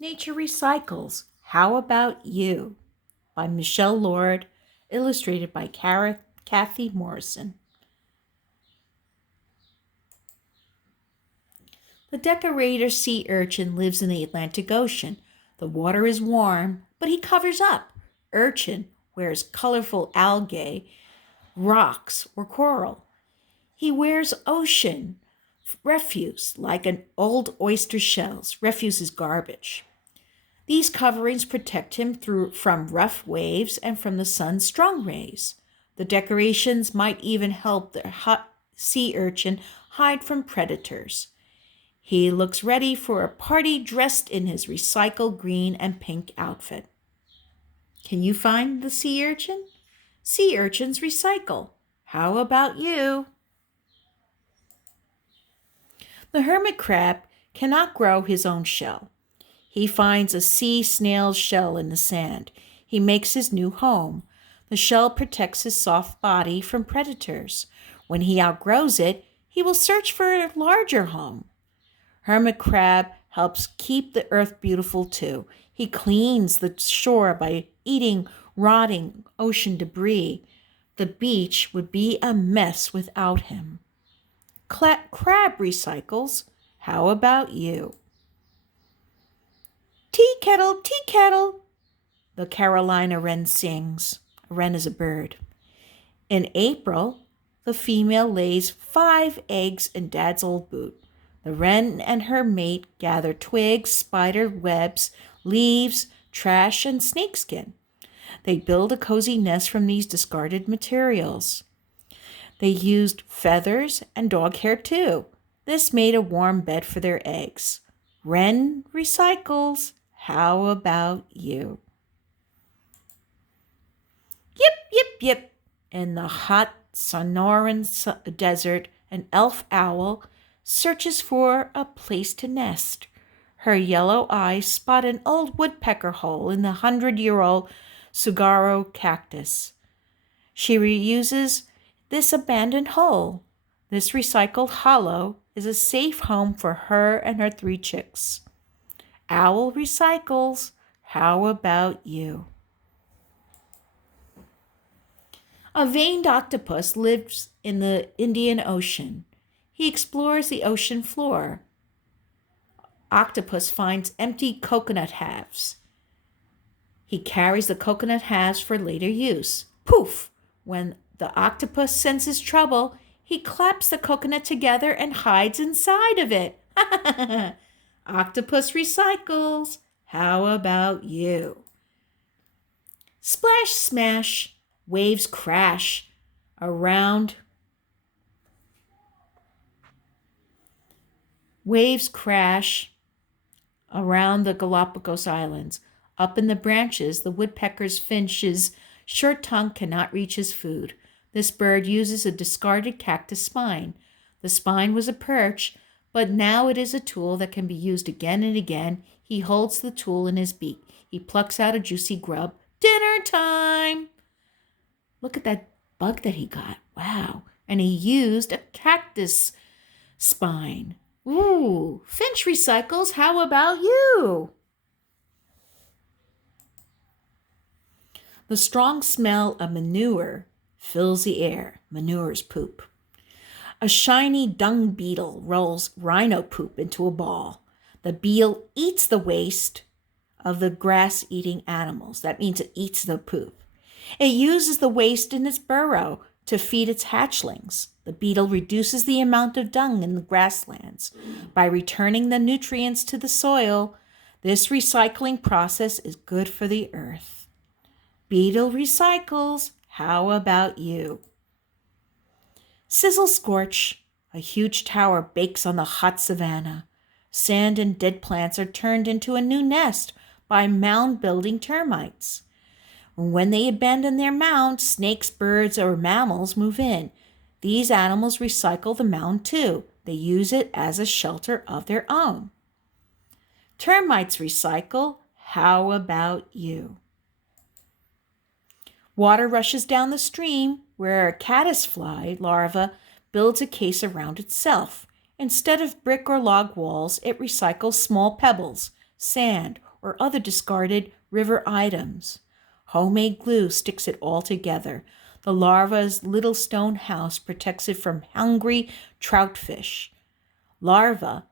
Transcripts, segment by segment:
Nature Recycles. How About You? By Michelle Lord, illustrated by Kathy Morrison. The decorator sea urchin lives in the Atlantic Ocean. The water is warm, but he covers up. Urchin wears colorful algae, rocks, or coral. He wears ocean refuse like an old oyster shells. Refuse is garbage. These coverings protect him from rough waves and from the sun's strong rays. The decorations might even help the hot sea urchin hide from predators. He looks ready for a party dressed in his recycled green and pink outfit. Can you find the sea urchin? Sea urchins recycle. How about you? The hermit crab cannot grow his own shell. He finds a sea snail's shell in the sand. He makes his new home. The shell protects his soft body from predators. When he outgrows it, he will search for a larger home. Hermit crab helps keep the earth beautiful too. He cleans the shore by eating rotting ocean debris. The beach would be a mess without him. Crab recycles. How about you? Tea kettle, the Carolina wren sings. A wren is a bird. In April, the female lays 5 eggs in Dad's old boot. The wren and her mate gather twigs, spider webs, leaves, trash, and snakeskin. They build a cozy nest from these discarded materials. They used feathers and dog hair too. This made a warm bed for their eggs. Wren recycles. How about you? Yip, yip, yip. In the hot Sonoran desert, an elf owl searches for a place to nest. Her yellow eyes spot an old woodpecker hole in the 100-year-old saguaro cactus. She reuses this abandoned hole. This recycled hollow is a safe home for her and her 3 chicks. Owl recycles. How about you? A veined octopus lives in the Indian Ocean. He explores the ocean floor. Octopus finds empty coconut halves. He carries the coconut halves for later use. Poof! When the octopus senses trouble, he claps the coconut together and hides inside of it. Octopus recycles. How about you? Splash, smash, waves crash around. Waves crash around the Galapagos Islands. Up in the branches, the woodpecker's finch's short tongue cannot reach his food. This bird uses a discarded cactus spine. The spine was a perch, but now it is a tool that can be used again and again. He holds the tool in his beak. He plucks out a juicy grub. Dinner time! Look at that bug that he got. Wow. And he used a cactus spine. Ooh, finch recycles. How about you? The strong smell of manure fills the air. Manure is poop. A shiny dung beetle rolls rhino poop into a ball. The beetle eats the waste of the grass-eating animals. That means it eats the poop. It uses the waste in its burrow to feed its hatchlings. The beetle reduces the amount of dung in the grasslands by returning the nutrients to the soil. This recycling process is good for the earth. Beetle recycles. How about you? Sizzle scorch. A huge tower bakes on the hot savanna. Sand and dead plants are turned into a new nest by mound-building termites. When they abandon their mound, snakes, birds, or mammals move in. These animals recycle the mound too. They use it as a shelter of their own. Termites recycle. How about you? Water rushes down the stream where a caddisfly larva builds a case around itself. Instead of brick or log walls, it recycles small pebbles, sand, or other discarded river items. Homemade glue sticks it all together. The larva's little stone house protects it from hungry troutfish. Larva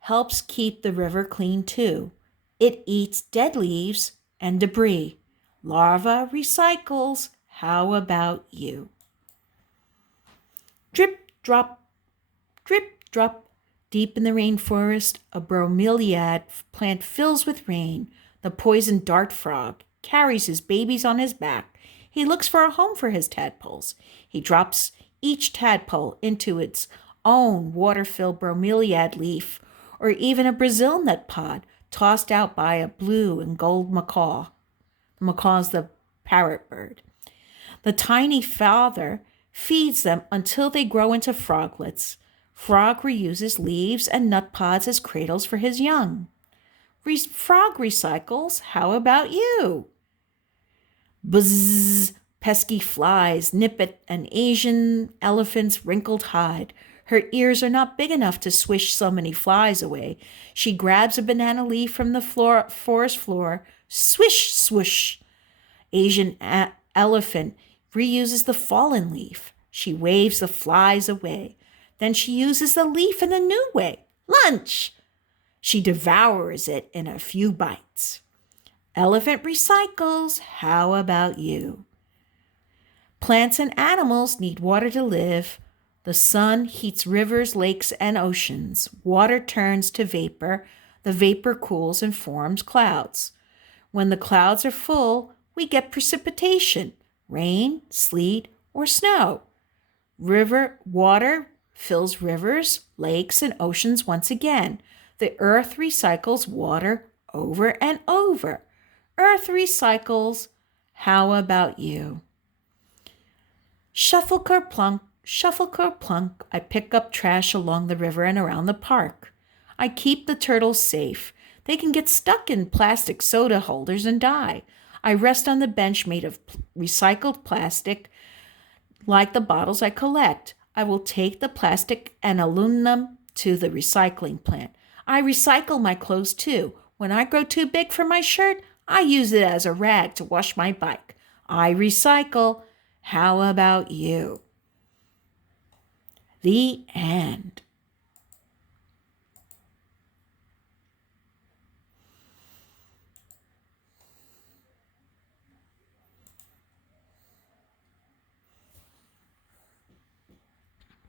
helps keep the river clean too. It eats dead leaves and debris. Larva recycles. How about you? Drip, drop. Deep in the rainforest, a bromeliad plant fills with rain. The poisoned dart frog carries his babies on his back. He looks for a home for his tadpoles. He drops each tadpole into its own water-filled bromeliad leaf, or even a Brazil nut pod tossed out by a blue and gold macaw. The macaw's the parrot bird. The tiny father feeds them until they grow into froglets. Frog reuses leaves and nut pods as cradles for his young. Frog recycles. How about you? Buzz! Pesky flies nip at an Asian elephant's wrinkled hide. Her ears are not big enough to swish so many flies away. She grabs a banana leaf from the forest floor. Swish, swoosh. Asian elephant reuses the fallen leaf. She waves the flies away. Then she uses the leaf in a new way. Lunch! She devours it in a few bites. Elephant recycles. How about you? Plants and animals need water to live. The sun heats rivers, lakes, and oceans. Water turns to vapor. The vapor cools and forms clouds. When the clouds are full, we get precipitation, rain, sleet, or snow. Water fills rivers, lakes, and oceans once again. The earth recycles water over and over. Earth recycles. How about you? Shuffle kerplunk, I pick up trash along the river and around the park. I keep the turtles safe. They can get stuck in plastic soda holders and die. I rest on the bench made of recycled plastic, like the bottles I collect. I will take the plastic and aluminum to the recycling plant. I recycle my clothes too. When I grow too big for my shirt, I use it as a rag to wash my bike. I recycle. How about you? The end.